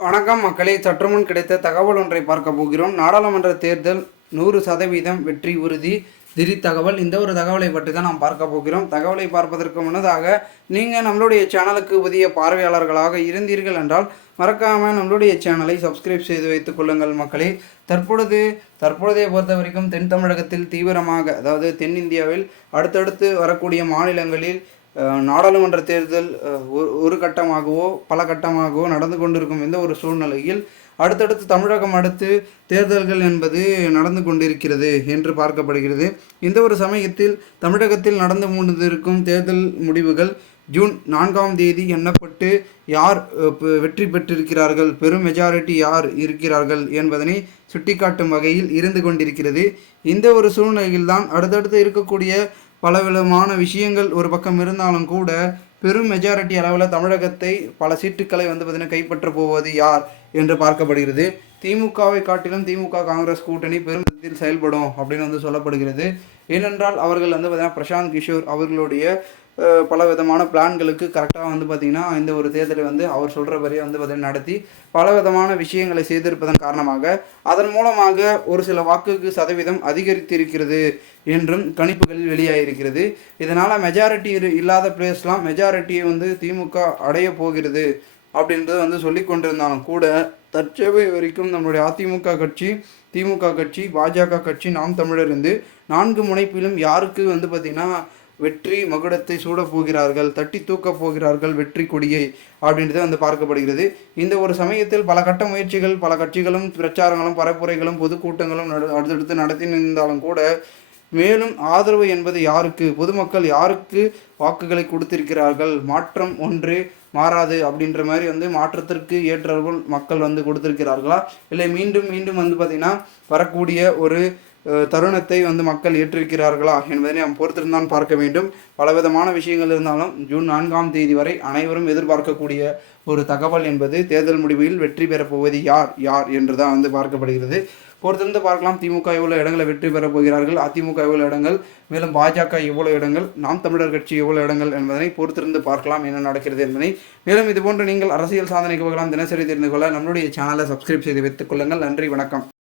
வணக்கம் மக்களே, சற்றுமுன் கிடைத்த தகவல் ஒன்றை பார்க்க போகிறோம். நாடாளுமன்ற தேர்தல் 100% வெற்றி உறுதி. திடீர் தகவல். இந்த ஒரு தகவலை பற்றி தான் நாம் பார்க்க போகிறோம். தகவலை பார்ப்பதற்கு முன்னதாக நீங்கள் நம்மளுடைய சேனலுக்கு புதிய பார்வையாளர்களாக இருந்தீர்கள் என்றால் மறக்காமல் நம்மளுடைய சேனலை சப்ஸ்கிரைப் செய்து வைத்துக் கொள்ளுங்கள் மக்களே. தற்பொழுதைய பொறுத்த வரைக்கும் தென் தமிழகத்தில் தீவிரமாக, அதாவது தென்னிந்தியாவில் அடுத்தடுத்து வரக்கூடிய மாநிலங்களில் நாடாளுமன்ற தேர்தல் ஒரு கட்டமாகவோ பல கட்டமாகவோ நடந்து கொண்டிருக்கும் இந்த ஒரு சூழ்நிலையில் அடுத்தடுத்து தமிழகம் அடுத்து தேர்தல்கள் என்பது நடந்து கொண்டிருக்கிறது என்று பார்க்கப்படுகிறது. இந்த ஒரு சமயத்தில் தமிழகத்தில் நடந்து கொண்டிருக்கும் தேர்தல் முடிவுகள் ஜூன் 4ஆம் தேதி எண்ணப்பட்டு யார் வெற்றி பெற்றிருக்கிறார்கள், பெரும் மெஜாரிட்டி யார் இருக்கிறார்கள் என்பதனை சுட்டிக்காட்டும் வகையில் இருந்து கொண்டிருக்கிறது. இந்த ஒரு சூழ்நிலையில் தான் அடுத்தடுத்து இருக்கக்கூடிய பலவிதமான விஷயங்கள் ஒரு பக்கம் இருந்தாலும் கூட பெரும் மெஜாரிட்டி அளவில் தமிழகத்தை பல சீட்டுக்களை பார்த்திங்கன்னா கைப்பற்ற போவது யார் என்று பார்க்கப்படுகிறது. திமுகவை காட்டிலும் திமுக காங்கிரஸ் கூட்டணி பெரும் செயல்படும் அப்படின்னு சொல்லப்படுகிறது. ஏனென்றால் அவர்கள் பார்த்திங்கன்னா பிரசாந்த் கிஷோர் அவர்களுடைய பல விதமான பிளான்களுக்கு கரெக்டாக பார்த்திங்கன்னா இந்த ஒரு தேர்தலை அவர் சொல்கிறபடியே பார்த்திங்கன்னா நடத்தி பல விதமான விஷயங்களை செய்திருப்பதன் காரணமாக அதன் மூலமாக ஒரு சில வாக்குக்கு சதவீதம் அதிகரித்திருக்கிறது என்றும் கணிப்புகளில் வெளியாகிருக்கிறது. இதனால் மெஜாரிட்டி இல்லாத பிளேஸ்லாம் மெஜாரிட்டியை திமுக அடைய போகிறது அப்படின்றது சொல்லி கொண்டிருந்தாலும் கூட தற்சேவை வரைக்கும் நம்மளுடைய அதிமுக கட்சி, திமுக கட்சி, பாஜக கட்சி, நாம் தமிழர் 4 முனைப்பிலும் யாருக்கு பார்த்திங்கன்னா வெற்றி மகுடத்தை சூடப் போகிறார்கள், தட்டி தூக்கப் போகிறார்கள் வெற்றி கொடியை அப்படின்றது பார்க்கப்படுகிறது. இந்த ஒரு சமயத்தில் பல கட்ட முயற்சிகள், பல கட்சிகளும் பிரச்சாரங்களும் பரப்புரைகளும் பொதுக்கூட்டங்களும் அடுத்தடுத்து நடத்தியிருந்தாலும் கூட மேலும் ஆதரவு என்பது யாருக்கு, பொதுமக்கள் யாருக்கு வாக்குகளை கொடுத்திருக்கிறார்கள், மாற்றம் ஒன்று மாறாது அப்படின்ற மாதிரி மாற்றத்திற்கு ஏற்றவர்கள் மக்கள் கொடுத்திருக்கிறார்களா, இல்லை மீண்டும் பார்த்திங்கன்னா வரக்கூடிய ஒரு தருணத்தை மக்கள் ஏற்றிருக்கிறார்களா என்பதை நாம் பொறுத்திருந்தான் பார்க்க வேண்டும். பலவிதமான விஷயங்கள் இருந்தாலும் ஜூன் 4ஆம் தேதி வரை அனைவரும் எதிர்பார்க்கக்கூடிய ஒரு தகவல் என்பது தேர்தல் முடிவில் வெற்றி பெறப்போவது யார் என்றுதான் பார்க்கப்படுகிறது. பொறுத்திருந்து பார்க்கலாம். திமுக எவ்வளோ இடங்களை வெற்றி பெறப் போகிறார்கள், அதிமுக எவ்வளோ இடங்கள், மேலும் பாஜக எவ்வளோ இடங்கள், நாம் தமிழர் கட்சி எவ்வளோ இடங்கள் என்பதனை பொறுத்திருந்து பார்க்கலாம் என்ன நடக்கிறது என்பதை. மேலும் இதுபோன்று நீங்கள் அரசியல் சாதனைக்கு போகலாம் தினசரி தெரிந்து கொள்ள நம்மளுடைய சேனலை சப்ஸ்கிரைப் செய்து வைத்துக் கொள்ளுங்கள். நன்றி, வணக்கம்.